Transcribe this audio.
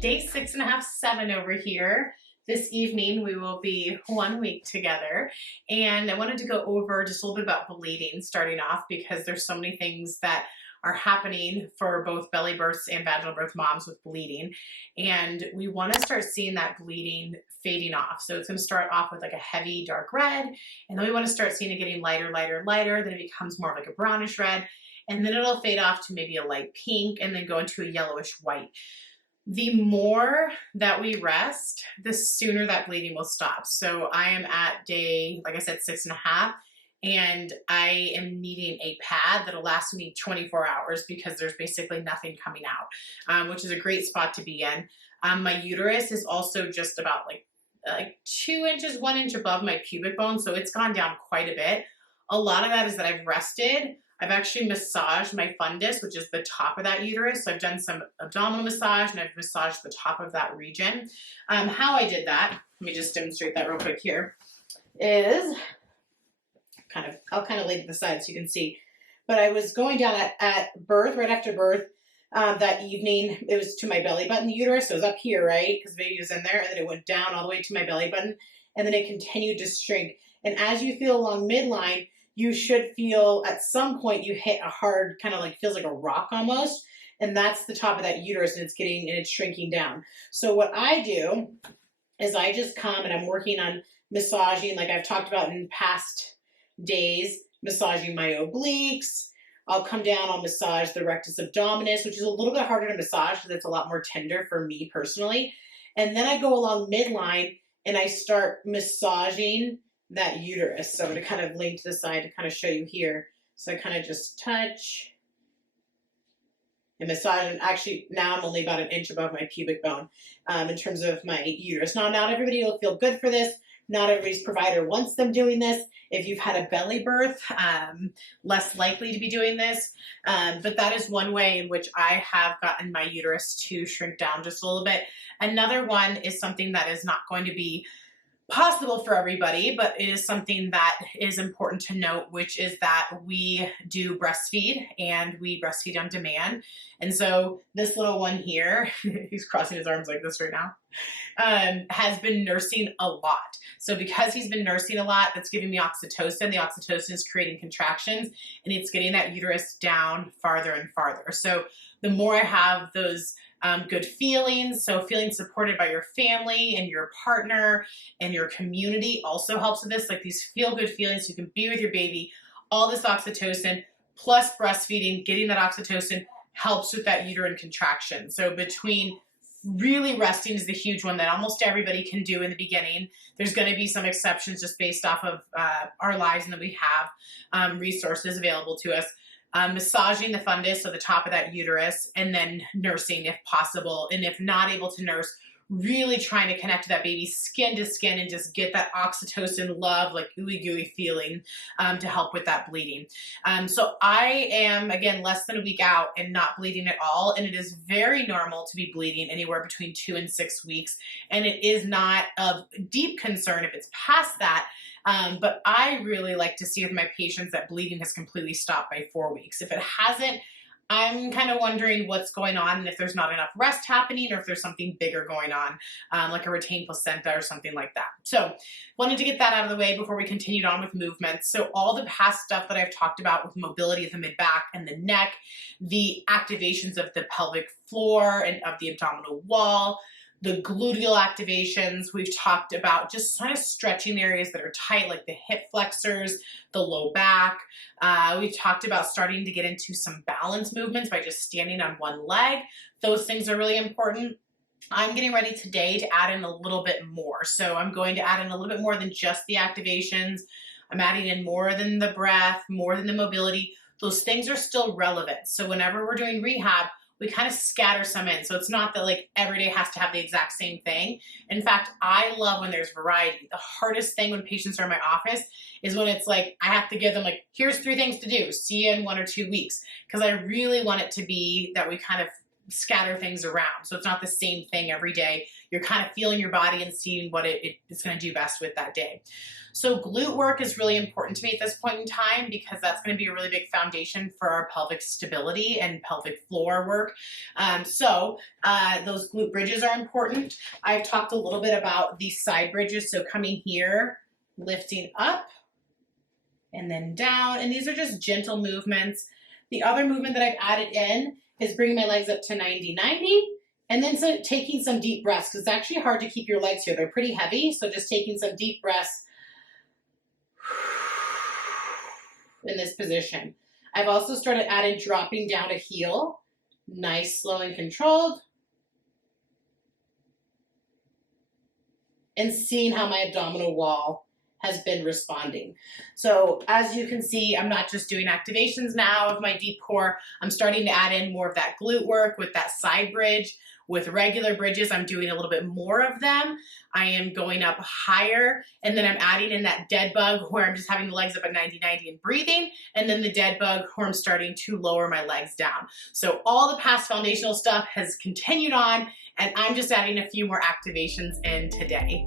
Day 6.5, 7 over here. This evening we will be 1 week together, and I wanted to go over just a little bit about bleeding starting off because there's so many things that are happening for both belly births and vaginal birth moms with bleeding, and we want to start seeing that bleeding fading off. So it's going to start off with like a heavy dark red, and then we want to start seeing it getting lighter, lighter, lighter. Then it becomes more of like a brownish red, and then it'll fade off to maybe a light pink and then go into a yellowish white. The more that we rest, the sooner that bleeding will stop. So I am at day, like I said, 6.5, and I am needing a pad that'll last me 24 hours because there's basically nothing coming out, which is a great spot to be in. My uterus is also just about like 2 inches, 1 inch above my pubic bone, so it's gone down quite a bit. A lot of that is that I've rested. I've actually massaged my fundus, which is the top of that uterus. So I've done some abdominal massage and I've massaged the top of that region. How I did that, let me just demonstrate that real quick here, is I'll kind of lay to the side so you can see. But I was going down at birth, right after birth, that evening. It was to my belly button, the uterus. So it was up here, right? Because baby was in there, and then it went down all the way to my belly button, and then it continued to shrink. And as you feel along midline, you should feel at some point you hit a hard, kind of like feels like a rock almost, and that's the top of that uterus, and it's shrinking down. So what I do is I just come and I'm working on massaging, like I've talked about in past days, massaging my obliques. I'll come down, I'll massage the rectus abdominis, which is a little bit harder to massage because it's a lot more tender for me personally. And then I go along midline and I start massaging that uterus. So I'm going to kind of lean to the side to kind of show you here. So I kind of just touch and massage, and actually now I'm only about 1 inch above my pubic bone in terms of my uterus. Now, not everybody will feel good for this. Not everybody's provider wants them doing this. If you've had a belly birth, less likely to be doing this. But that is one way in which I have gotten my uterus to shrink down just a little bit. Another one is something that is not going to be possible for everybody, but it is something that is important to note, which is that we do breastfeed, and we breastfeed on demand. And so this little one here, he's crossing his arms like this right now, has been nursing a lot. So because he's been nursing a lot, that's giving me oxytocin. The oxytocin is creating contractions, and it's getting that uterus down farther and farther. So the more I have those good feelings, so feeling supported by your family and your partner and your community also helps with this, like these feel-good feelings, you can be with your baby, all this oxytocin plus breastfeeding, getting that oxytocin helps with that uterine contraction. So between really resting is the huge one that almost everybody can do in the beginning. There's going to be some exceptions just based off of our lives and that we have resources available to us. Massaging the fundus, so the top of that uterus, and then nursing if possible. And if not able to nurse, really trying to connect to that baby skin to skin and just get that oxytocin love, like ooey gooey feeling to help with that bleeding. So I am, again, less than a week out and not bleeding at all. And it is very normal to be bleeding anywhere between 2 and 6 weeks. And it is not of deep concern if it's past that. But I really like to see with my patients that bleeding has completely stopped by 4 weeks. If it hasn't, I'm kind of wondering what's going on and if there's not enough rest happening or if there's something bigger going on, like a retained placenta or something like that. So wanted to get that out of the way before we continued on with movements. So all the past stuff that I've talked about with mobility of the mid-back and the neck, the activations of the pelvic floor and of the abdominal wall, the gluteal activations, we've talked about just kind of stretching areas that are tight, like the hip flexors, the low back. We've talked about starting to get into some balance movements by just standing on one leg. Those things are really important. I'm getting ready today to add in a little bit more. So I'm going to add in a little bit more than just the activations. I'm adding in more than the breath, more than the mobility. Those things are still relevant. So whenever we're doing rehab, we kind of scatter some in. So it's not that like every day has to have the exact same thing. In fact, I love when there's variety. The hardest thing when patients are in my office is when it's like, I have to give them like, here's 3 things to do. See you in 1 or 2 weeks. Because I really want it to be that we kind of scatter things around. So it's not the same thing every day. You're kind of feeling your body and seeing what it's going to do best with that day. So glute work is really important to me at this point in time because that's going to be a really big foundation for our pelvic stability and pelvic floor work. Those glute bridges are important. I've talked a little bit about these side bridges. So coming here, lifting up and then down. And these are just gentle movements. The other movement that I've added in is bringing my legs up to 90-90. And then taking some deep breaths, because it's actually hard to keep your legs here. They're pretty heavy, so just taking some deep breaths in this position. I've also started adding dropping down a heel. Nice, slow, and controlled. And seeing how my abdominal wall has been responding. So as you can see, I'm not just doing activations now of my deep core. I'm starting to add in more of that glute work with that side bridge. With regular bridges, I'm doing a little bit more of them. I am going up higher, and then I'm adding in that dead bug where I'm just having the legs up at 90-90 and breathing, and then the dead bug where I'm starting to lower my legs down. So all the past foundational stuff has continued on, and I'm just adding a few more activations in today.